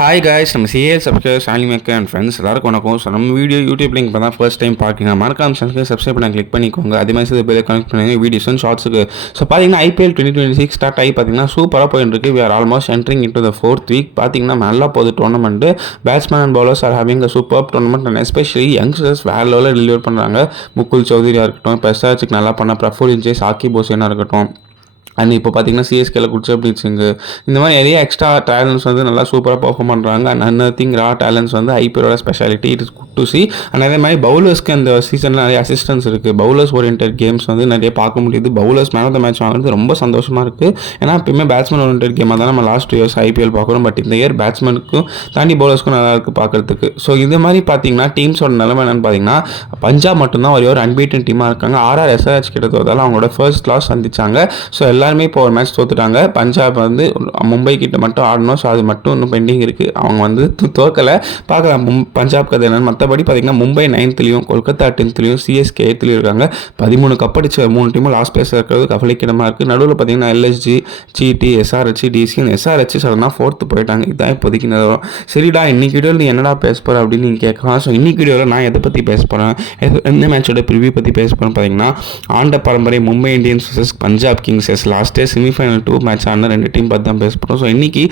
Hi guys, நம்ம CL subscribers maker and friends எல்லாருக்கும் வணக்கம். ஸோ நம்ம வீடியோ யூடியூப் லிங்க் இப்போ தான் ஃபர்ஸ்ட் டைம் பார்க்குங்க. மறக்காம சப்ஸ்கிரைப் பண்ண கிளிக் பண்ணிக்கோங்க. அதே மாதிரி பெல் கனெக்ட் பண்ணுங்க வீடியோஸ் அண்ட் ஷார்ட்ஸுக்கு. ஸோ பார்த்தீங்கன்னா ஐபிஎல் 2026 ஸ்டார்ட் ஆகி பார்த்தீங்கன்னா சூப்பராக போயிட்டு இருக்கு. We are almost entering into the 4th week. பார்த்தீங்கன்னா நல்லா போகுது tournament. Batsman and bowlers are having a super tournament and especially youngsters வேற லெவலில் டெலிவர் பண்ணுறாங்க. முகுல் சௌத்ரியாக இருக்கட்டும், இப்போ எஸ்ஆர்ஹெச்சுக்கு நல்லா பண்ண பிரஃபுல் இன்ஜே, சாக்கி போசியனாக இருக்கட்டும், அண்ட் இப்போ பார்த்தீங்கன்னா சிஎஸ்கேல குட்சப்ரீத் சிங், இந்த மாதிரி நிறைய எக்ஸ்ட்ரா டேலண்ட்ஸ் வந்து நல்லா சூப்பராக பர்ஃபார்ம் பண்ணுறாங்க. அண்ட் அனதிங் ரா டேலண்ட்ஸ் வந்து ஐபிஎலோட speciality. It is good to see. And அதே மாதிரி பவுலர்ஸ்க்கு அந்த சீசனில் நிறைய அசிஸ்டன்ஸ் இருக்குது. பவுலர்ஸ் ஓரியன்ட் கேம்ஸ் வந்து நிறைய பார்க்க முடியுது. Bowlers man of the match வாங்குறது ரொம்ப சந்தோஷமாக இருக்குது. ஏன்னா எப்பயுமே பேட்ஸ்மேன் ஓரியன்ட் கேமாக தான் நம்ம லாஸ்ட் இயர்ஸ் ஐபிஎல் பார்க்குறோம். பட் இந்த இயர் பேட்ஸ்மேனுக்கும் தாண்டி பவுலர்ஸ்க்கும் நல்லா இருக்குது பார்க்குறதுக்கு. ஸோ இது மாதிரி பார்த்தீங்கன்னா டீம்ஸோட நிலைமை என்னென்னு பார்த்தீங்கன்னா பஞ்சாப் மட்டும்தான் ஒரு அன்பீட்டன் டீமாக இருக்காங்க. எஸ்ஆர்ஹெச் கிட்ட தோதாலும் அவங்களோட ஃபர்ஸ்ட் லாஸ் சந்திச்சாங்க. ஸோ எல்லாருமே இப்போ ஒரு மேட்ச் தோத்துட்டாங்க. பஞ்சாப் வந்து மும்பை கிட்ட மட்டும் ஆடணும். ஸோ அது மட்டும் இன்னும் பெண்டிங் இருக்குது. அவங்க வந்து தோக்கலை. பார்க்கலாம் பஞ்சாப் கதை என்னன்னு. மற்றபடி பார்த்தீங்கன்னா Mumbai 9th, Kolkata 10th, CSK 8th இருக்காங்க. 13 கப் அடிச்ச 3 டீமும் லாஸ்ட் பிளேஸில் இருக்கிறது கவலைக்கிடமாக இருக்குது. நடுவில் பார்த்தீங்கன்னா எல்எஸ்ஜி, ஜிடி, எஸ்ஆர்ஹெச், டிசிஎன், எஸ்ஆர்ஹெச் சடனாக 4th போயிட்டாங்க. இதான் இப்போதைக்கு நிலவரம். சரிடா, இன்னைக்கு வீடியோவில் நீ என்னடா பேச போகிற அப்படின்னு நீங்கள் கேட்கலாம். ஸோ இன்னைக்கு வீடியோவில் நான் எதை பற்றி பேச போகிறேன், எந்த மேட்சோட ப்ரிவியூ பற்றி பேச போகிறேன் பார்த்தீங்கன்னா ஆண்ட பரம்பரை Mumbai Indians vs Punjab Kings last day semifinal 2 match ஆன 2 டீம் பார்த்து தான் பேச போகிறோம். ஸோ இன்றைக்கி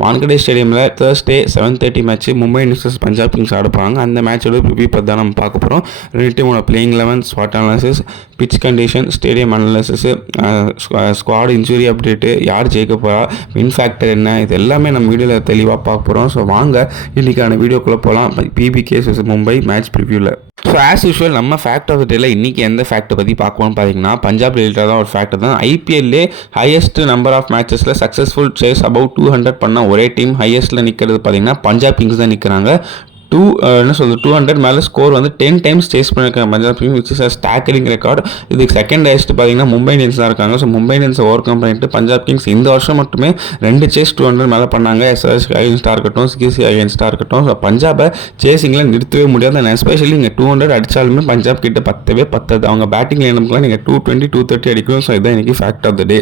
வான்கடே ஸ்டேடியமில் Thursday 7:30 match Mumbai Indians vs Punjab Kings ஆடுப்பாங்க. அந்த மேட்சோட ரிவ்யூ பற்றி தான் நம்ம பார்க்க போகிறோம். 2 டீமோட பிளேயிங் 11, ஸ்வாட் analysis, pitch condition, stadium analysis, squad injury update, யார் ஜெயிக்க போகிறா, வின் ஃபேக்டர் என்ன, இது எல்லாமே நம்ம வீடியோவில் தெளிவாக பார்க்க போகிறோம். ஸோ வாங்க இன்றைக்கான வீடியோக்குள்ளே போகலாம். பிபிகே vs மும்பை மேட்ச் ப்ரிவ்யூவில். ஸோ ஆஸ் யூஷுவல் நம்ம ஃபேக்ட் ஆஃப் த டேல இன்றைக்கி எந்த ஃபேக்ட்டை பற்றி பார்க்கணும்னு பார்த்தீங்கன்னா பஞ்சாப் ரிலேட்டடாக தான் ஒரு ஃபேக்ட் தான். ஐபிஎல்லே ஹையஸ்ட் நம்பர் ஆஃப் மேட்சஸில் சக்ஸஸ்ஃபுல் சேஸ் அபவுட் 200 பண்ண ஒரே டீம் ஹையஸ்ட்டில் நிற்கிறது பார்த்தீங்கன்னா பஞ்சாப் கிங்ஸ் தான் நிற்கிறாங்க. 200 மேலே ஸ்கோர் வந்து 10 times சேஸ் பண்ணியிருக்காங்க Punjab Kings, which is a staggering record. இதுக்கு செகண்ட் ஹையஸ்ட் பார்த்தீங்கன்னா மும்பை இந்தியன்ஸ் தான் இருக்காங்க. So Mumbai Indians over come பண்ணிட்டு பஞ்சாப் கிங்ஸ் இந்த வருஷம் மட்டுமே 2 சேஸ் 200 மேலே பண்ணாங்க. எஸ்ஆர்ஹெச் அகேன்ஸ்டாக இருக்கட்டும், சிஎஸ்கே அகேன்ஸ்டாக இருக்கட்டும். ஸோ பஞ்சாபை சேசிங்கில் நிறுத்தவே முடியாது. அண்ட் எஸ்பெஷலி நீங்கள் 200 அடித்தாலுமே பஞ்சாப் கிட்ட பத்தாது. அவங்க பேட்டிங் லைனப்புக்குலாம் நீங்கள் 220, 230 அடிக்கணும். ஸோ இதான் இன்றைக்கி fact of the day.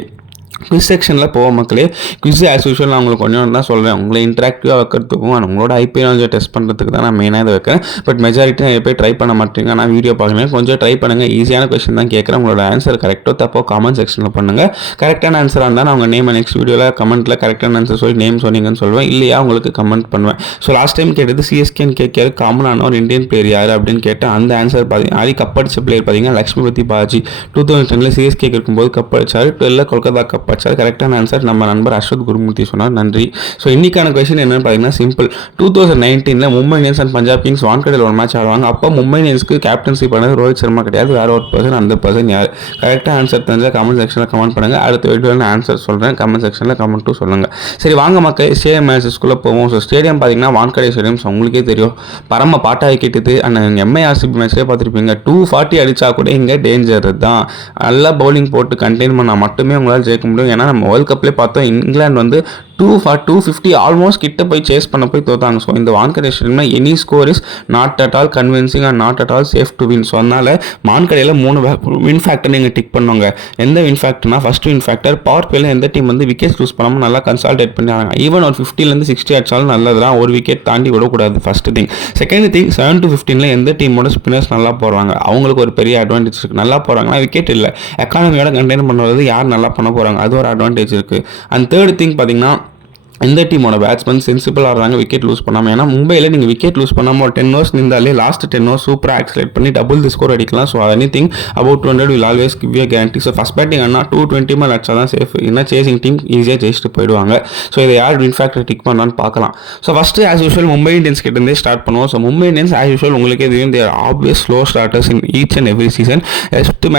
Quiz செக்ஷனில் போவோம் மக்களே. குவிஸ் ஆஸ் யூஷுவல் நான் உங்களுக்கு கொஞ்சம் தான் சொல்கிறேன். உங்களை இன்ட்ராக்டிவாக வைக்கிறதுக்கும் உங்களோட ஐபிஎல் டெஸ்ட் பண்ணுறதுக்கு தான் நான் மெயினாக இதை வைக்கிறேன். பட் மெஜாரிட்டி நான் எப்போ ட்ரை பண்ண மாட்டேங்க. நான் வீடியோ பார்க்குறேன், கொஞ்சம் ட்ரை பண்ணுங்கள். ஈஸியான கொஸ்டின் தான் கேட்குறேன். உங்களோட ஆன்சர் கரெக்டோ தப்போ காமெண்ட் செக்ஷனில் பண்ணுங்கள். கரெக்டான ஆன்சராக இருந்தால் நான் உங்கள் நேம் நெக்ஸ்ட் வீடியோவில் கமெண்ட்டில் கரெக்டான ஆன்சர் சொல்லி நேம் சொன்னீங்கன்னு சொல்லுவேன். இல்லையா உங்களுக்கு கமெண்ட் பண்ணுவேன். ஸோ லாஸ்ட் டைம் கேட்டது சிஎஸ்கேன்னு கேட்காரு காமனான ஒரு இந்தியன் பிளேயர் யார் அப்படின்னு கேட்டேன். அந்த ஆன்சர் பார்த்தீங்கன்னா ஆடி கப் அடிச்ச பிளேயர் பார்த்தீங்கன்னா லக்ஷ்மிபதி பாஜி 2010 சிஎஸ்கே இருக்கும்போது கப் அடிச்சார். 12 கொல்கத்தா கப் அடிச்சார். கரெக்டான ஆன்சர் நம்ம நண்பர் அஸ்வத் குருமூர்த்தி சொன்னார். நன்றி. ஸோ இன்னைக்கான கொஸ்டின் என்னன்னு பார்த்தீங்கன்னா simple. 2019 Mumbai Indians and Punjab Kings வான்கடையில் ஒரு மேட்ச் ஆடுவாங்க. அப்போ மும்பை இந்தியன்ஸ்க்கு கேப்டன்சி பண்ணது ரோஹித் சர்மா கிடையாது, வேற ஒரு பர்சன். அந்த பர்சன் யார்? கரெக்டாக ஆன்சர் தெரிஞ்சால் கமெண்ட் செக்ஷனில் கமெண்ட் பண்ணுங்கள். அடுத்த வீடியோவில் ஆன்சர் சொல்கிறேன். கமெண்ட் செக்ஷனில் கமெண்ட்டும் சொல்லுங்கள். சரி வாங்க மக்கள் ஸ்டேடியம் மேட்சஸ்க்குள்ளே போவோம். ஸோ ஸ்டேடியம் பார்த்தீங்கன்னா வான்கடை ஸ்டேடியம். ஸோ உங்களுக்கே தெரியும் பரம பாட்டாகி கேட்டது. அண்ட் எம்ஐஆர்சிபி மேட்ச்லேயே பார்த்துருப்பீங்க 240 அடித்தா கூட இங்கே டேஞ்சர் தான். நல்லா பவுலிங் போட்டு கண்டெயின் பண்ணால் மட்டுமே உங்களால் ஜெயிக்க முடியும். ஏன்னா நம்ம வேர்ல்ட் கப்லேயே பார்த்தோம் இங்கிலாந்து வந்து 250 ஆல்மோஸ்ட் கிட்ட போய் சேஸ் பண்ண போய் தோத்தாங்க. ஸோ இந்த வான்கடை ஸ்டேடியம்ல any score is not at all convincing and not at all safe to win. So அதனால வான்கடையில் 3 வின் ஃபேக்டர் நீங்கள் டிக் பண்ணுவாங்க. எந்த வின் ஃபேக்டர்னா ஃபர்ஸ்ட் வின் ஃபேக்டர் பவர் பிளேல எந்த டீம் வந்து விக்கெட் லூஸ் பண்ணாமல் நல்லா கன்சால்டேட் பண்ணாங்க. ஈவன் ஒரு 50 60 அடிச்சாலும் நல்லதுதான். ஒரு விக்கெட் தாண்டி விடக்கூடாது first thing. Second thing 7 to 15 எந்த டீமோட ஸ்பின்னர்ஸ் நல்லா போடுறாங்க அவங்களுக்கு ஒரு பெரிய அட்வான்டேஜ் இருக்குது. நல்லா போகிறாங்கன்னா விக்கெட் இல்லை, எக்கானமியோட கண்டெயின் பண்ணுறது யார் நல்லா பண்ண போகிறாங்க அது ஒரு அட்வான்டேஜ் இருக்குது. அண்ட் தேர்ட் திங் பார்த்தீங்கன்னா எந்த டீமோட பேட்ஸ்மேன் சென்சிபிள் ஆடுறாங்க விக்கெட் லூஸ் பண்ணாமல். ஏன்னா மும்பையில் நீங்கள் விக்கெட் லூஸ் பண்ணாமல் ஒரு 10 overs நின்றாலே லாஸ்ட் 10 overs சூப்பராக ஆக்சிலேட் பண்ணி டபுள் தி ஸ்கோர் அடிக்கலாம். So any thing about 200 will always give you guarantee. So first batting ஆனால் 220 மேலே அடிச்சா தான் சேஃப். ஏன்னா சேசிங் டீம் ஈஸியாக ஜெயிச்சுட்டு போயிடுவாங்க. ஸோ இதை யார் வின் ஃபேக்டர் டிக் பண்ணான்னு பார்க்கலாம். So first as usual Mumbai Indians கிட்டேருந்தே ஸ்டார்ட் பண்ணுவோம். So Mumbai Indians as usual உங்களுக்கே தெரியும் they're obvious slow starters in each and every season. First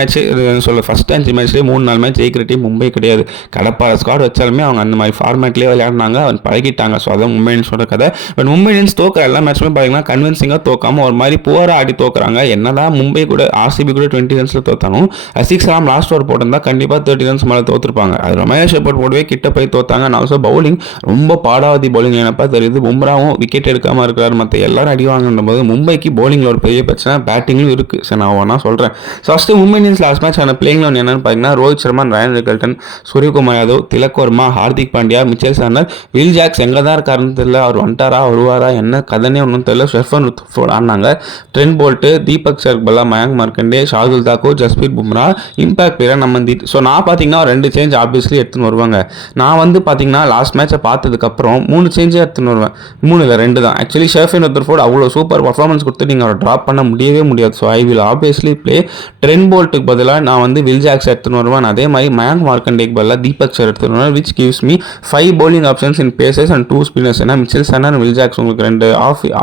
5 மேட்ச்லேயே 3-4 மேட்ச் ஜெயிக்கிற டீம் மும்பை கிடையாது. கடப்பார ஸ்குவாட் வச்சாலுமே அவங்க அந்த மாதிரி ஃபார்மேட்லேயே விளையாடினாங்க. ஆடுறாங்க, பழகிட்டாங்க. ஸோ அதான் மும்பை இந்தியன்ஸோட கதை. பட் மும்பை இந்தியன்ஸ் தோக்குற எல்லா மேட்சுமே பார்த்தீங்கன்னா கன்வின்சிங்காக தோக்காமல் ஒரு மாதிரி புவராக ஆடி தோக்குறாங்க. என்னதான் மும்பை கூட ஆர்சிபி கூட 20 ரன்ஸில் தோத்தாலும் சிக்ஸ் எல்லாம் லாஸ்ட் ஓவர் போட்டிருந்தா கண்டிப்பாக 30 ரன்ஸ் மேலே தோற்றுருப்பாங்க. அது ரமேஷ் ஷெப்பர்ட் போடவே கிட்ட போய் தோத்தாங்க. நான் ஆல்சோ பவுலிங் ரொம்ப பாடாவதி பவுலிங் என்னப்பா தெரியுது. பும்ராவும் விக்கெட் எடுக்காமல் இருக்கிறார், மற்ற எல்லாரும் அடி வாங்கன்ற போது மும்பைக்கு பவுலிங்கில் ஒரு பெரிய பிரச்சனை, பேட்டிங்கும் இருக்குது. சரி நான் ஒன்றா சொல்கிறேன். So first Mumbai Indians last match ஆன பிளேயிங் லெவன் என்னன்னு பார்த்தீங்கன்னா Rohit Sharma, Ryan Rickelton, Suryakumar Yadav, Tilak Varma, Hardik Pandya, Mitchell Santner, Will Jacks எங்கே தான் இருக்காருன்னு தெரியல. அவர் வந்துட்டாரா வருவாரா என்ன கதனே ஒன்றும் தெரியல. ஷெஃபன் ருத்ஃபோர்ட் ஆடினாங்க. ட்ரெண்ட் போல்ட்டு, தீபக் சர்பலா, Mayank Markande, Shardul Thakur, Jasprit Bumrah, impact player Naman Dhir. So நான் பார்த்தீங்கன்னா 2 சேஞ்ச் ஆப்வியஸ்லி எடுத்துன்னு வருவாங்க. நான் வந்து பார்த்தீங்கன்னா லாஸ்ட் மேட்சை பார்த்ததுக்கப்புறம் 3 சேஞ்சே எடுத்துன்னு வருவேன். 3 இல்லை 2 தான். ஆக்சுவலி ஷெஃபன் ருத்ஃபோர்ட் அவ்வளோ சூப்பர் பர்ஃபார்மன்ஸ் கொடுத்து நீங்கள் அவரை ட்ராப் பண்ண முடியவே முடியாது. So I will obviously play Trent போல்ட்டுக்கு பதிலாக நான் வந்து வில் ஜாக்ஸ் எடுத்துன்னு வருவேன். அதே மாதிரி மயங்க் மார்க்கண்டேக்கு பதிலாக தீபக் சர் எடுத்துன்னு வருவேன். Which gives me 5 bowling options in paces and 2 spinners. ஏன்னா மிச்சல் சார்னர், வில் ஜாக்ஸ் உங்களுக்கு 2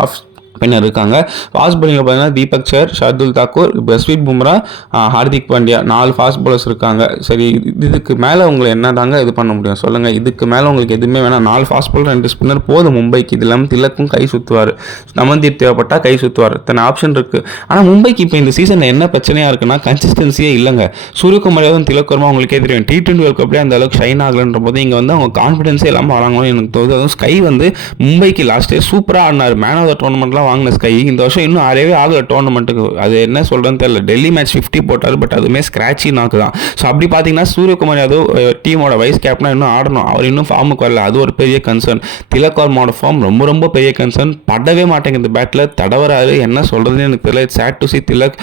ஆஃப் ஸ்பின்னர் இருக்காங்க. ஃபாஸ்ட் பவுலிங்கில் பார்த்தீங்கன்னா Deepak sir, Shardul Thakur, Jasprit Bumrah, Hardik Pandya 4 fast bowlers இருக்காங்க. சரி இதுக்கு மேலே உங்களை என்ன தாங்க இது பண்ண முடியும் சொல்லுங்கள். இதுக்கு மேலே உங்களுக்கு எதுவுமே வேணாம். 4 ஃபாஸ்ட் பவுலர் 2 ஸ்பின்னர் போதும் மும்பைக்கு. இது இல்லாமல் திலக்கும் கை சுற்றுவார், நமன்தீப் தேவைப்பட்டால் கை சுற்றுவார். இத்தனை ஆப்ஷன் இருக்குது. ஆனால் மும்பைக்கு இப்போ இந்த சீசனில் என்ன பிரச்சனையாக இருக்குன்னா கன்சிஸ்டன்சியே இல்லைங்க. சூரியகுமார் யாதவ், திலக் வர்மா உங்களுக்கே தெரியும் T20 வேர்ல்ட் கப்லேயே அந்த அளவுக்கு ஷைன் ஆகலன்ற போது இங்கே வந்து அவங்க கான்ஃபிடன்ஸே இல்லாமல் வராங்கன்னு எனக்கு தோணுது. அதுவும் ஸ்கை வந்து மும்பைக்கு லாஸ்ட் இயர் சூப்பராக ஆடினார். மேன் ஆஃப் த டோர்னமெண்ட்லாம் வாங்கின ஸ்கை இந்த வருஷம் இன்னும் ஆடவே ஆகல டோர்னமெண்ட்டுக்கு. அது என்ன சொல்கிறேன்னு தெரியல. டெல்லி மேட்ச் 50 போட்டார், பட் அதுவுமே ஸ்க்ராட்சி நாக்கு தான். ஸோ அப்படி பார்த்தீங்கன்னா சூரியகுமார் யாதவ் டீமோட வைஸ் கேப்டனாக இன்னும் ஆடணும். அவர் இன்னும் ஃபார்முக்கு வரல, அது ஒரு பெரிய கன்சர்ன். திலக் வர்மாவோட ஃபார்ம் ரொம்ப ரொம்ப பெரிய கன்சர்ன். படவே மாட்டேங்குது பேட்டில், தடவராரு. என்ன சொல்கிறதுன்னு எனக்கு தெரியல. It's chat to C Tilak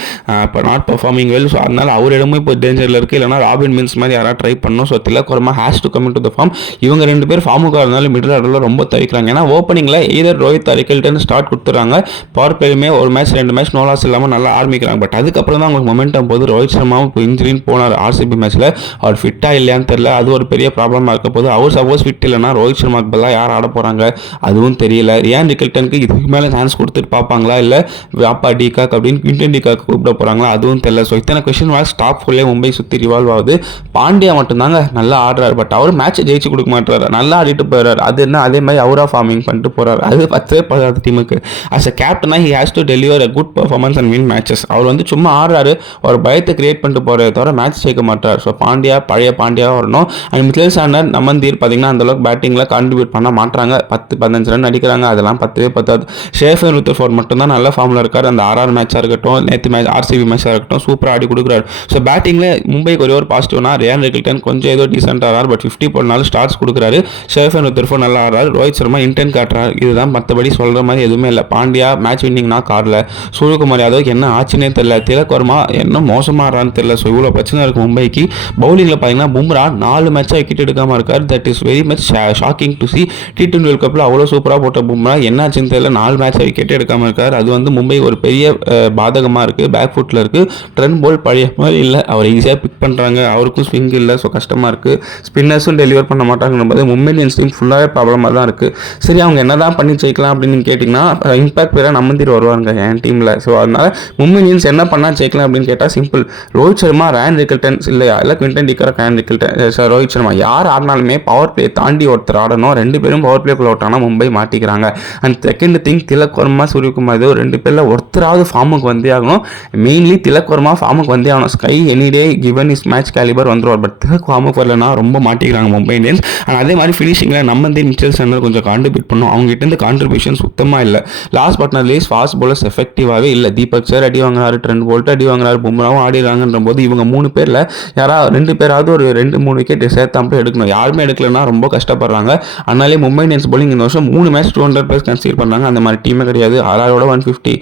இப்போ நாட் பர்ஃபார்மிங் வெல். ஸோ அதனால் அவரிடமும் இப்போ டேஞ்சரில் இருக்குது. இல்லைனா ராபின் மின்ஸ் மாதிரி யாராவது ட்ரை பண்ணணும். So Tilak Varma has to come to the form. இவங்க 2 பேர் ஃபார்முக்கு வரனால மிடில் ஆர்டரில் ரொம்ப தவிக்கிறாங்க. ஏன்னா ஓப்பனிங்கில் either ரோஹித் ரிக்கல்டன் ஸ்டார்ட் கொடுத்துறாங்க. பவர் பிளேயுமே ஒரு மேட்ச் 2 மேட்ச் நோ லாஸ் இல்லாமல் நல்லா ஆரம்பிக்கிறாங்க. பட் அதுக்கப்புறம் தான் அவங்களுக்கு மொமெண்டம் போது. ரோஹித் சர்மாவும் இப்போ இன்ஜுரின்னு போனார் ஆர்சிபி மேட்ச்சில். அவர் ஃபிட்டாக இல்லையான்னு தெரியல. அது ஒரு பெரிய ப்ராப்ளமாக இருக்க போது. அவர் சப்போஸ் ஃபிட் இல்லைனா ரோஹித் சர்மாக்கு பதிலாக யார் ஆட போகிறாங்க அதுவும் தெரியல. ரயான் ரிக்கல்டனுக்கு இதுக்கு மேலே சான்ஸ் கொடுத்துட்டு பார்ப்பாங்களா, இல்லை வாப்பா டிகாக் அப்படின்னு குவிண்டன் டிகாக் கூப்பிட போகிறாங்களா அதுவும் தெரியல. ஸோ இத்தனை கொஸ்டின் மார்க்ஸ் டாப் ஃபுல்லே மும்பை சுற்றி ரிவால்வ் ஆகுது. பாண்டியா மட்டும்தாங்க நல்லா ஆடுறாரு. பட் அவர் மேட்சை ஜெயிச்சு கொடுக்க மாட்டாரு, நல்லா ஆடிட்டு போயிடுறாரு. அது என்ன அதே மாதிரி அவராக ஃபார்மிங் பண்ணிட்டு போகிறாரு. அது 10 டீமுக்கு அஸ் அ கேப்டனாக he has to deliver a good performance and win matches. அவர் வந்து சும்மா ஆடுறாரு, ஒரு பயத்தை கிரியேட் பண்ணிட்டு போகிறத தவிர மேட்ச் ஜெயிக்க மாட்டார். ஸோ பாண்டியா பழைய பாண்டியாவாக வரணும். அண்ட் மிச்சல் சார்னர், நமன்தீப் பார்த்தீங்கன்னா அந்தளவுக்கு பேட்டிங்கில் கான்ட்ரிபியூட் பண்ண மாட்டாங்க. 10-15 ரன் அடிக்கிறாங்க, அதெல்லாம் 10 பத்தாது. ஷெஃபன் ருத்ஃபோர்ட் மட்டும்தான் நல்ல ஃபார்மில் இருக்கார். அந்த RR மேட்சாக இருக்கட்டும், நேற்று மேட்ச் ஆர்சிபி மேட்சாக இருக்கட்டும் சூப்பராக ஆடி கொடுக்குறாரு. ஸோ பேட்டிங்கில் மும்பைக்கு ஒரே ஒரு பாசிட்டிவ்னா ரயான் ரிக்கல்டன் கொஞ்சம் ஏதோ டீசென்ட் ஆகிறார். பட் 50 போனாலும் ஸ்டார்ட்ஸ் கொடுக்குறாரு. ஷெஃபன் ருத்ஃபோர்ட் நல்லா ஆடுறாரு. ரோஹித் சர்மா இன்டென்ட் காட்டுறாரு. இதுதான், மற்றபடி சொல்கிற மாதிரி எதுவுமே இல்லை. பாண்டியா மேட்ச் வின்னிங்னா கார்டில், சூரியகுமார் யாதவ் என்ன ஆச்சுன்னே தெரியல, திலக் வர்மா என்ன மோசமாகறான்னு தெரியல. ஸோ இவ்வளோ பிரச்சனை இருக்குது மும்பைக்கு. பவுலிங்கில் பார்த்தீங்கன்னா பும்ரா 4 மேட்சாக விக்கெட் எடுக்காமல் இருக்கார். That is very much shocking to C. T20 world கப்பில் அவ்வளோ சூப்பராக போட்ட பும்ரா என்னாச்சுன்னு தெரியல, 4 மேட்சாக விக்கெட் எடுக்காமல் இருக்கார். அது வந்து மும்பை ஒரு பெரிய பாதகமாக இருக்குது, பேக் ஃபுட்டில் இருக்குது. ட்ரெண்ட் போல்ட் பழைய மாதிரி இல்லை, அவர் ஈஸியாக பிக் பண்ணுறாங்க, அவருக்கும் ஸ்விங் இல்லை. ஸோ கஷ்டமாக இருக்குது. ஸ்பின்னர்ஸும் டெலிவர் பண்ண மாட்டாங்கன்னும் போது மும்பை இந்தியன்ஸ் டீம் ஃபுல்லாகவே ப்ராப்ளமாக தான் இருக்குது. சரி அவங்க என்ன தான் பண்ணி ஜெயிக்கலாம் அப்படின்னு கேட்டிங்கன்னா இம்பாக்ட் வேறு நமன்தீப் வருவாங்க என் டீமில். ஸோ அதனால் மும்பை இந்தியன்ஸ் என்ன பண்ணால் ஜெயிக்கலாம் அப்படின்னு கேட்டால் simple. Rohit Sharma, Ryan Rickelton இல்லையா, இல்லை Quinton de Kock, rayon Rickelton, Rohit Sharma யார் ஆடினாலுமே பவர் பிளே தாண்டி ஒருத்தர் ஆடணும். 2 பேரும் பவர் பிளேக்குள்ள விட்டாங்கன்னா மும்பை மாட்டிக்கிறாங்க. And second thing, Tilak Varma, Suryakumar Yadav 2 பேரில் ஒருத்தராவது ஃபார்முக்கு வந்தே ஆகணும். மெயின்லி திலக் வர்மா ஃபார்முக்கு வந்தே ஆகணும். Sky any day given is match calibre வந்துடுவார். பட் திலக் ஃபார்முக்கு வரலன்னா ரொம்ப மாட்டிக்கிறாங்க மும்பை இந்தியன்ஸ். அண்ட் அதே மாதிரி ஃபினிஷிங்கில் நமன்தீப், மிச்சல் சார்னர் கொஞ்சம் கான்ட்ரிபியூட் பண்ணும். அவங்ககிட்ட கான்ட்ரிபியூஷன் சுத்தமாக இல்லை. Last but not least fast bowlers எஃபெக்டிவாகவே இல்லை. தீபக் சர் அடி வாங்குறாரு, ட்ரெண்ட் போல்ட் அடி வாங்குறாரு, பும்ராவும் ஆடிடுறாங்கன்ற போது இவங்க 3 பேரில் யாராவது 2 பேராவது ஒரு 2-3 விக்கெட் சேர்த்தாமல் எடுக்கணும். யாருமே எடுக்கலன்னா ரொம்ப கஷ்டப்படுறாங்க. அதனாலே மும்பை இந்தியன்ஸ் பவுலிங் இந்த வருஷம் 3 மேட்ச் 200+ கன்சிடர் பண்ணாங்க. அந்த மாதிரி டீமே கிடையாது. RRோட 150,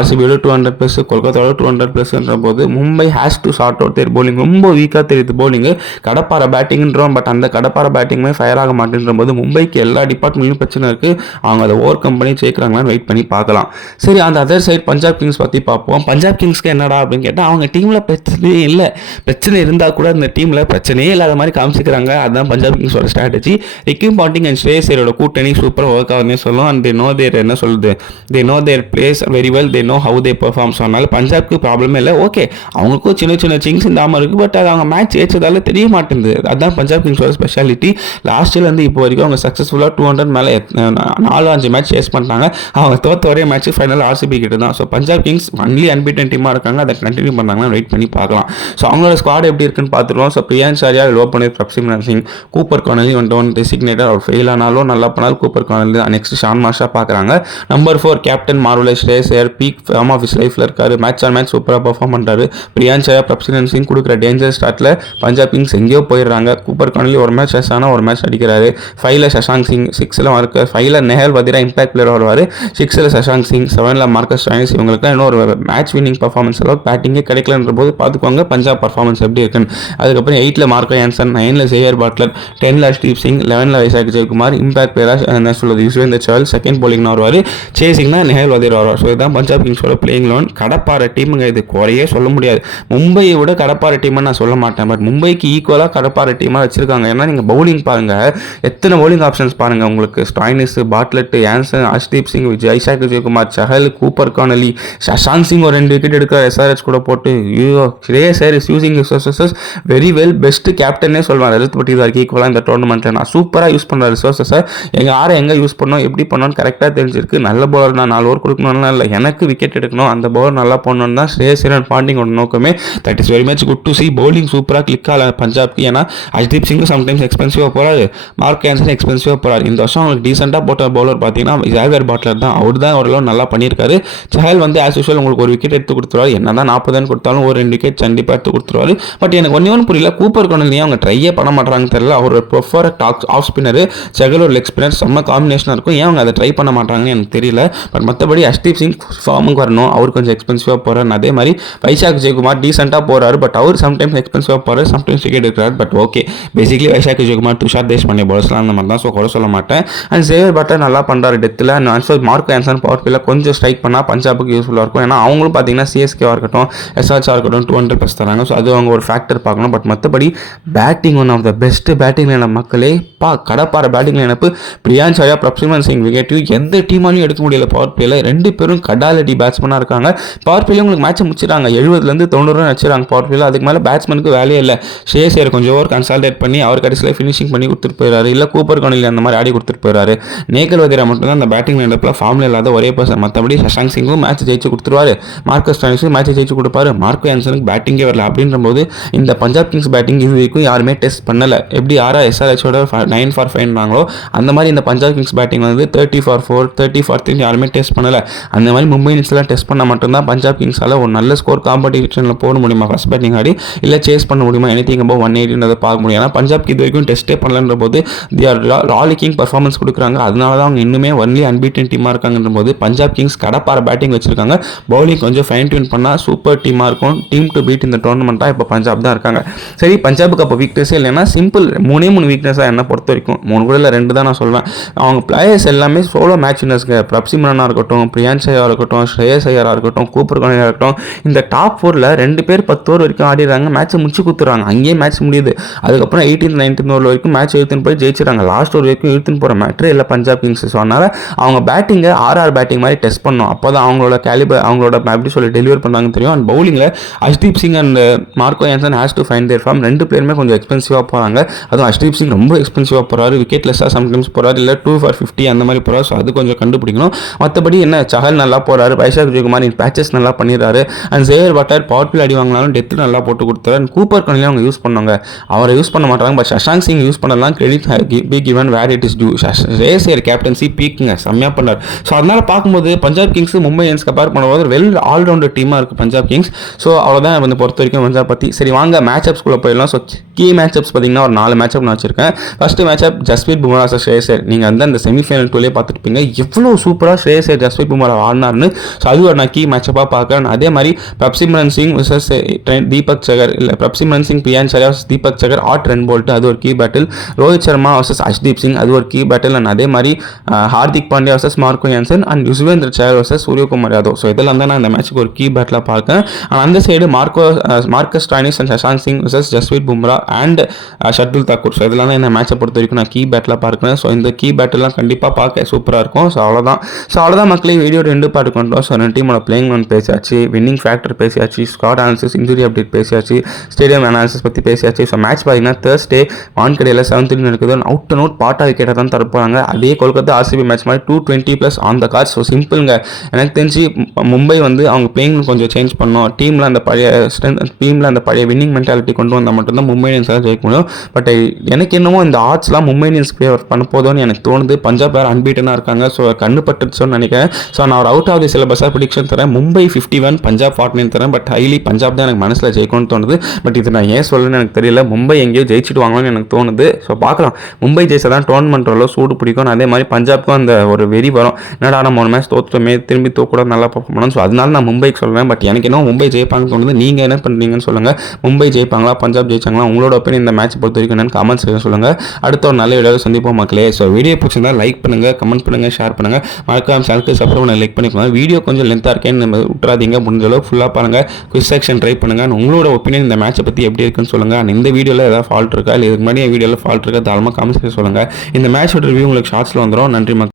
RCBயோட 200+, கொல்கத்தாவோட 200+ன்ற போது Mumbai has to sort out their bowling. ரொம்ப வீக்காக தெரியுது பவுலிங்கு. கடப்பார பேட்டிங்ன்றோம், பட் அந்த கடப்பார பேட்டிங்குமே ஃபயர் ஆக மாட்டேன்ற போது மும்பைக்கு எல்லா டிபார்ட்மெண்ட்லையும் பிரச்சனை இருக்குது. அவங்க அதை ஓவர் கம் பண்ணி ஜெயிக்கிறாங்களான்னு வெயிட் பண்ணி பார்க்கலாம். சரி, அந்த அதர் சைட் பஞ்சாப் கிங்ஸ் பற்றி பார்ப்போம். பஞ்சாப் கிங்ஸ்க்கு என்னடா அப்படின்னு கேட்டால் அவங்க டீமில் பிரச்சனையே இல்லை. பிரச்சனை இருந்தால் கூட அந்த டீமில் பிரச்சனையே இல்லாத மாதிரி காமிச்சிக்கிறாங்க. அதுதான் பஞ்சாப் கிங்ஸோட strategy. Ricky Ponting and Shreyas ஐயரோட கூட்டணி சூப்பராக ஒர்க் ஆகுதுன்னே சொல்லும். அண்ட் தே நோ தேர் என்ன சொல்லுது, they know there place very well, they know how they perform. சொன்னால பஞ்சாப்க்கு ப்ராப்ளமே இல்லை. ஓகே, அவங்களுக்கும் சின்ன சின்ன சிங்ஸ் இல்லாமல் இருக்குது. பட் அது அவங்க மேட்ச் ஜெயிச்சதால தெரிய மாட்டேங்குது. அதுதான் பஞ்சாப் கிங்ஸோட ஸ்பெஷாலிட்டி. லாஸ்ட் இயர்லேருந்து இப்போ வரைக்கும் அவங்க சக்ஸஸ்ஃபுல்லாக 200 மேலே 4-5 மேட்ச் சேஸ் பண்ணிட்டாங்க. அவங்க தோற்ற ஒரே மேட்ச் ஃபைனல் ஆர்சிபி கிட்ட தான். So Punjab Kings only unbeaten டீமாக இருக்காங்க. அதை கண்டினியூ பண்ணாங்கன்னா வெயிட் பண்ணி பார்க்கலாம். ஸோ அவங்களோட ஸ்குவாட் எப்படி இருக்குன்னு பார்த்துருவோம். ஸோ பிரியான்ஸ் ஆர்யா லோ பண்ணி Prabhsimran Singh, Cooper Connolly one designator. அவர் ஃபெயில் ஆனாலும் நல்லா பண்ணாலும் கூப்பர் கார்னலி தான். நெக்ஸ்ட் ஷான் மார்ஷா பார்க்குறாங்க. Number 4 captain marvellous Shreyas Iyer peak form of his லைஃப்ல இருக்காரு. மேட்ச் ஆன் மேட்ச் சூப்பராக பர்ஃபார்ம் பண்ணுறாரு. பிரியான்ஸ் ஆர்யா பிரப்சிம்ரன் சிங் கொடுக்குற டேஞ்சர் ஸ்டார்ட்டில் பஞ்சாப் கிங்ஸ் எங்கேயோ போயிடுறாங்க. கூப்பர் கார்னலி ஒரு மேட்ச் செஸ் ஆனால் ஒரு மேட்ச் அடிக்கிறாரு. 5ல் சஷாங்க் சிங், 6ல் இருக்கார். 5ல் நெஹல் வதிரா இம்பாக்ட் பிளேயர் வருவார். 6ல் சஷாங்க் சிங், 7ல் மார்க்கஸ் ஸ்டாயினிஸ். இவங்களுக்கு இன்னொரு மேட்ச் வின்னிங் பர்ஃபார்மன்ஸ் அளவு பேட்டிங்கே கிடைக்கலன்ற போது பார்த்துக்கோங்க பஞ்சாப் பர்ஃபார்மன்ஸ் எப்படி இருக்குன்னு. அதுக்கப்புறம் 8ல் மார்க்கோ யான்சன், 9ல் ஜேவியர் பட்லர், 10ல் ஹர்ஷ்தீப் சிங், 11ல் வைசாக் ஜெயக்குமார். இம்பாக்ட் பிளேயராக என்ன சொல்வது யுஸ்வேந்தர் சஹல். செகண்ட் போலிங்னா வருவார். சேசிங்னா நெஹல் வதிரா வருவார். ஸோ இதுதான் பஞ்சாப் கிங்ஸோட பிளேயிங் லெவன். கடப்பார டீமுங்க, இது குறையே சொல்ல முடியாது. மும்பையை விட கடப்பார டீம்னு நான் சொல்ல மாட்டேன். பட் மும்பைக்கு ஈக்குவலாக கடப்பார டீமாக வச்சிருக்காங்க. ஏன்னா நீங்கள் பவுலிங் பாருங்க, எத்தனை பவுலிங் ஆப்ஷன்ஸ் பாருங்க உங்களுக்கு. Stoinis, Bartlett, Jansen, Harshdeep Singh, Vyshak Jayakumar, Chahal, Cooper Connolly, Shashank Singh ஒரு 2 விக்கெட் எடுக்கிற SRH கூட போட்டு Shreyas Iyer is using resources very well. Best கேப்டனே சொல்லுவாங்க. ரஜத் பட்டிதாருக்கு ஈக்குவலாக இந்த டோர்னமெண்ட்டில் நான் சூப்பராக யூஸ் பண்ணுற ரிசோர்சஸை எங்கே யூஸ் பண்ணோம், எப்படி பண்ணோன்னு கரெக்டாக தெரிஞ்சிருக்கு. நல்ல பவுலர் நான் 4 ஓவர் கொடுக்கணும்னா இல்லை, எனக்கு விக்கெட் எடுக்கணும், அந்த பவுலர் நல்லா போடணும்னு தான் ஸ்ரேயஸ் ஐயர் அண்ட் பாண்டிங்கோட நோக்கமே. That is very much good to C. Bowling சூப்பராக கிளிக் ஆகல பஞ்சாப்க்கு. ஏன்னா ஹர்ஷ்தீப் சிங் சம்டைம்ஸ் எக்ஸ்பென்சிவாக போகிறாரு, மார்க் யான்சன் எக்ஸ்பென்சிவாக போகிறார். இந்த வருஷம் அவங்களுக்கு டீசெண்டாக போட்ட பவுலர் பார்த்தீங்கன்னா ஜேவியர் பட்லர் தான். அவர் தான் ஓரளவு நல்லா பண்ணியிருக்காரு. சஹல் வந்து ஆஸ் யூஷுவல் உங்களுக்கு ஒரு விக்கெட் எடுத்து கொடுத்துருவாரு. என்ன தான் 40 கொடுத்தாலும் ஒரு 2 விக்கெட் கண்டிப்பாக எடுத்து கொடுத்துருவாரு. பட் எனக்கு ஒன்று புரியல, கூப்பர் கார்னலியே அவங்க ட்ரையே பண்ண மாட்டாங்கன்னு தெரியல. அவர் ப்ரிஃபர் ஆஃப் ஸ்பின்னர், சஹல் ஒரு லெக் ஸ்பின்னர், செம்ம காம்பினேஷனாக இருக்கும். ஏன் அவங்க அதை ட்ரை பண்ண மாட்டாங்கன்னு எனக்கு தெரியல. பட் மற்றபடி ஹர்ஷ்தீப் சிங் ஃபார்முக்கு வரணும், அவர் கொஞ்சம் எக்ஸ்பென்சிவாக போகிறார். அதே மாதிரி வைசாக் ஜெயக்குமார் டீசெண்டாக போகிறாரு. பட் அவர் சம்டைம்ஸ் எக்ஸ்பென்சிவாக போகிறார், சம்டைம்ஸ் விக்கெட் எடுக்கிறார். But okay, basically Vyshak Jayakumar, Tushar Deshpande பவுலர்ஸ்லாம் அந்த மாதிரி தான். ஸோ குறை சொல்ல மாட்டேன். அண்ட் ஜேவியர் பட்லர் நல்லா பண்ணுறாரு டெத்தில். அண்ட் மார்க் யான்சன் பவர் பிளேல கொஞ்சம் ஸ்ட்ரைக் பண்ணால் பஞ்சாபுக்கு யூஸ்ஃபுல்லாக இருக்கும். ஏன்னா அவங்களும் பார்த்தீங்கன்னா சிஎஸ்கேவாக இருக்கட்டும், SRH இருக்கட்டும் 200+ தராங்க. ஸோ அது அவங்க ஒரு ஃபேக்டர் பார்க்கணும். பட் மற்றபடி batting one of the best batting lineup மக்களே. கடப்பார batting lineup. Priyansh Arya, Prabhsimran Singh wicket எந்த டீமாலையும் எடுக்க முடியல பவர் பிளேல. 2 பேரும் கடாலடி பேட்ஸ்மனாக இருக்காங்க. பவர் பிளேல உங்களுக்கு மேட்ச் முடிச்சிடறாங்க. 70லேருந்து 90 ரன் வச்சுறாங்க பவர் பிளேல. அதுக்கு மேலே பேட்ஸ்மனுக்கு வேலையே இல்லை. ஸ்ரேயஸ் ஐயர் கொஞ்சம் ஓவர் கன்சால்டேட் பண்ணி அவர் கடைசியில் ஃபினிஷிங் பண்ணி கொடுத்துட்டு போயிறாரு. இல்லை கூப்பர் கார்னலி அந்த மாதிரி ஆடி கொடுத்துட்டு போயிறாரு. நேகல் வதிரா மட்டும் தான் அந்த பேட்டிங் லைனப்பில் ஃபார்மில் இல்லாத ஒரே பர்சன். மற்றபடி சஷாங்க் சிங்கும் மேட்ச் ஜெயிச்சு கொடுத்துருவாரு, மார்க்கஸ் ஸ்டாயினிஸும் மேட்ச் ஜெயிச்சு கொடுப்பாரு, மார்க்கோ யான்சனுக்கு பேட்டிங்கே வரல. அப்படின்ற போது இந்த பஞ்சாப் கிங்ஸ் பேட்டிங் இது வரைக்கும் யாருமே டெஸ்ட் பண்ணல. எப்படி SRHோட 9 for 5 அந்த மாதிரி இந்த பஞ்சாப் கிங்ஸ் பேட்டிங் வந்து 30 for 4, 30 for 3 யாருமே டெஸ்ட் பண்ணல. அந்த மாதிரி மும்பை இந்தியன்ஸ்லாம் டெஸ்ட் பண்ண மட்டும்தான் பஞ்சாப் கிங்ஸால் ஒரு நல்ல ஸ்கோர் காம்படிஷனில் போட முடியுமா, ஃபர்ஸ்ட் பேட்டிங் ஆடி இல்லை சேஸ் பண்ண முடியுமா, எனிதிங் அபவ் 180 பார்க்க முடியும். ஏன்னா பஞ்சாப்க்கு இது வரைக்கும் டெஸ்ட்டே பண்ணலன்ற போது தி ஆர் ராலிக்கிங் பர்ஃபார்மன்ஸ் கொடுக்குறாங்க. அதனால தான் அவங்க இன்னுமே ஒன்லி அன்பீட்டன் டீமாக இருக்காங்கன்ற போது பஞ்சாப் கிங்ஸ் கடப்பார பேட்டிங் வச்சிருக்காங்க. பவுலிங் கொஞ்சம் ஃபைன் டியூன் பண்ணால் சூப்பர் டீமாக இருக்கும். டீம் டு பீட் இந்த டோர்னமெண்ட்டாக இப்போ பஞ்சாப் தான் இருக்காங்க. சரி, பஞ்சாபுக்கு அப்போ வீக்னஸே இல்லைன்னா சிம்பிள் 3 வீக்னஸாக என்ன பொறுத்த வரைக்கும் 3 கூட இல்லை 2 தான் நான் சொல்வேன். அவங்க பிளேயர்ஸ் எல்லாமே சோலோ மேட்ச் வின்னர்ஸ்க்கு. பிரப்சிம்ரனாக இருக்கட்டும், பிரியான்ஸ் ஐயராக இருக்கட்டும், ஸ்ரேயஸ் ஐயராக இருக்கட்டும், கூப்பர் கார்னலியாக இருக்கட்டும், இந்த டாப் 4ல் 2 பேர் 10 ஓவர் வரைக்கும் ஆடிடுறாங்க. மேட்ச்சை முடிச்சு கொடுத்துறாங்க. அங்கேயே மேட்ச் முடியுது. அதுக்கப்புறம் 18th 19th ஓவர் வரைக்கும் மேட்ச் இழுத்துன்னு போய் ஜெயிச்சிடறாங்க. லாஸ்ட் ஓவர் வரைக்கும் இழுத்துன்னு போகிற மேட்ரு இல்லை பஞ்சாப் கிங்ஸ். ஸோ அதனால் அவங்க பேட்டிங்கை RR பேட்டிங் மாதிரி டெஸ்ட் பண்ணணும். அப்போ தான் அவங்களோட கேலிபர், அவங்களோட எப்படி சொல்லி டெலிவர் பண்ணாங்கன்னு தெரியும். அண்ட் பவுலிங்கில் Harshdeep Singh and Marco Jansen has to find their form. 2 பேருமே கொஞ்சம் எக்ஸ்பென்சிவாக போகிறாங்க. அதுவும் ஹர்ஷ்தீப் சிங் ரொம்ப எக்ஸ்பென்சிவாக போகிறாரு. விக்கெட்லெஸ்ஸாக சம்டைம்ஸ் போகிறாரு, இல்லை 2 for 50 அந்த மாதிரி போகிறார். ஸோ அது கொஞ்சம் கண்டுபிடிக்கணும். மற்றபடி என்ன, சஹல் நல்லா போகிறாரு, வைசாக் ஜெயக்குமார் இன் பேச்சஸ் நல்லா பண்ணிடுறாரு. And Xavier Butler power play அடி வாங்கினாலும் டெத்தில் நல்லா போட்டு கொடுத்தாரு. அண்ட் கூப்பர் கார்னலி அவங்க யூஸ் பண்ணுவாங்க, அவரை யூஸ் பண்ண மாட்டாங்க. பட் சஷாங்க் சிங் யூஸ் பண்ணலாம். Credit be given where it is due. Shreyas Iyer captaincy பீக்குங்க, செம்மையாக பண்ணார். ஸோ அதனால் பார்க்கும்போது Punjab Kings Mumbai Indians compare பண்ணும்போது வெல் ஆல்ரவுண்டர் டீமாக இருக்குது பஞ்சாப் கிங்ஸ். ஸோ அவ்வளோதான் வந்து பொறுத்த வரைக்கும் பஞ்சாப் பற்றி. சரி வாங்க மேட்ச் அப்ஸ்குள்ளே போயிடலாம். ஸோ கீ மேட்ச் அப்ஸ் பார்த்தீங்கன்னா ஒரு 4 மேட்ச் அப் நான் வச்சிருக்கேன். First match up Jasprit Bumrah Shreyas Iyer. நீங்கள் வந்து அந்த செமிஃபைனல் டூலே பார்த்துருப்பீங்க எவ்வளோ சூப்பராக ஸ்ரேயஸ் ஐயர் ஜஸ்பிரீத் பும்ரா ஆடினார்னு. ஸோ அது ஒரு நான் கீ மேட்சப்பாக பார்க்குறேன். அதே மாதிரி பிரப்சிம்ரன் சிங் vs தீபக் சகர், இல்லை பிரப்சிம்ரன் சிங் பிரியான்ஸ் ஆர்யா vs தீபக் சகர் ஆட் ரன் போல்ட், அது ஒரு key battle. Rohit Sharma vs Harshdeep Singh, அது ஒரு கீ பேட்டில். அண்ட் அதே மாதிரி Hardik Pandya vs Marco Jansen, action and Yuzvendra Chahal versus Suryakumar Yadav. So இதெல்லாம் தான் நான் இந்த மேட்ச்சுக்கு ஒரு கீ பேட்டில் பார்க்கேன். அந்த side Marcus Stoinis and Shashank Singh versus Jasprit Bumrah and Shardul Thakur. So இதெல்லாம் தான் இந்த மேட்சை பொறுத்த வரைக்கும் நான் கீ பேட்டில் பார்க்குறேன். ஸோ இந்த கீ பேட்டெல்லாம் கண்டிப்பாக பார்க்க சூப்பராக இருக்கும். ஸோ அவ்வளோதான் மக்களே, வீடியோ 2 பார்ட் கொண்டோம். ஸோ 2 டீமோட பிளேயிங் ஒன் பேசியாச்சு, வின்னிங் ஃபேக்டர் பேசியாச்சு, ஸ்குவாட் அனாலிசிஸ், இன்ஜுரி அப்டேட் பேசியாச்சு, ஸ்டேடியம் அனாலிசிஸ் பற்றி பேசியாச்சு. ஸோ மேட்ச் பார்த்தீங்கன்னா Thursday வான்கடையில் 7:30 இருக்குது. அவுட் அண்ட் அவுட் பாட்டாக விக்கெட்டாக தான் தரப்பாங்க. அதே கொல்கத்தா ஆர்சிபி மேட்ச் மாதிரி 220+ ஆன் த கார்ட். ஸோ சிம்பிளுங்க. எனக்கு தெரிஞ்சு மும்பை வந்து அவங்க பிளேயிங் கொஞ்சம் சேஞ்ச் பண்ணோம், டீமில் அந்த பழைய வின்னிங் மென்டாலிட்டி கொண்டு வந்தால் மட்டும்தான் மும்பை இந்தியன்ஸால் ஜெயிக்க முடியும். பட் எனக்கு என்னமோ இந்த ஆட்ஸ்லாம் மும்பை இந்தியன்ஸ் ஃபேவர் பண்ண போதோன்னு எனக்கு தோணுது. பஞ்சாப் வேறு அன்பீட்டனாக இருக்காங்க. ஸோ கண்ணு பட்டுச்சுன்னு நினைக்கிறேன். ஸோ நான் ஒரு அவுட் ஆஃப் தி சிலபஸாக ப்ரிடிக்ஷன் தரேன். மும்பை 51, பஞ்சாப் 49 தரேன். பட் ஹைலி பஞ்சாப் தான் எனக்கு மனசில் ஜெயிக்கணும்னு தோணுது. பட் இது நான் ஏன் சொல்லணும்னு எனக்கு தெரியல. மும்பை எங்கேயோ ஜெயிச்சுட்டு வாங்கணும்னு எனக்கு தோணுது. ஸோ பார்க்கலாம். மும்பை ஜெயிச்சா தான் டோர்னமெண்ட் வரல சூடு பிடிக்கும். அதே மாதிரி பஞ்சாப்க்கும் அந்த ஒரு வெறி வரும். என்னடா நம்ம ஒரு மேட்ச் தோற்றுமே, திரும்பி தோக்கூட நல்லா பர்ஃபார்ம் பண்ணணும். ஸோ அதனால நான் மும்பைக்கு சொல்கிறேன். பட் எனக்கு என்ன மும்பை ஜெயிப்பாங்கன்னு தோணுது. நீங்கள் என்ன பண்ணுறீங்கன்னு சொல்லுங்கள். மும்பை ஜெயிப்பாங்களா, பஞ்சாப் ஜெயிச்சாங்களா? உங்களோட ஒப்பீனியன் இந்த மேட்ச் பொறுத்த வரைக்கும் என்னன்னு கமெண்ட்ஸ் சொல்லுங்கள். அடுத்த ஒரு நல்ல வீடியோவில் சந்திப்போம் மக்களே. ஸோ வீடியோ பிடிச்சிருந்தா லைக் பண்ணுங்கள், கமெண்ட் பண்ணுங்கள், ஷேர் பண்ணுங்கள். மறக்காம சேனலுக்கு சப்ஸ்கிரைப் பண்ணி லைக் பண்ணிக்கோங்க. வீடியோ கொஞ்சம் லென்த்தாக இருக்கேன்னு விட்டுறாதீங்க. முடிஞ்ச அளவு ஃபுல்லாக பாருங்கள். குவிஸ் செக்ஷன் ட்ரை பண்ணுங்கள். உங்களோட ஒப்பீனியன் இந்த மேட்சை பற்றி எப்படி இருக்குன்னு சொல்லுங்கள். அண்ட் இந்த வீடியோவில் ஏதாவது ஃபால்ட் இருக்கா, இல்லை இதுக்கு முன்னாடி வீடியோவில் ஃபால்ட் இருக்கா, தாராளமாக கமெண்ட்ஸ் சொல்லுங்கள். இந்த மேட்சோட ரிவ்யூ உங்களுக்கு ஷார்ட்ஸில் வந்துடும். நன்றி மக்கள்.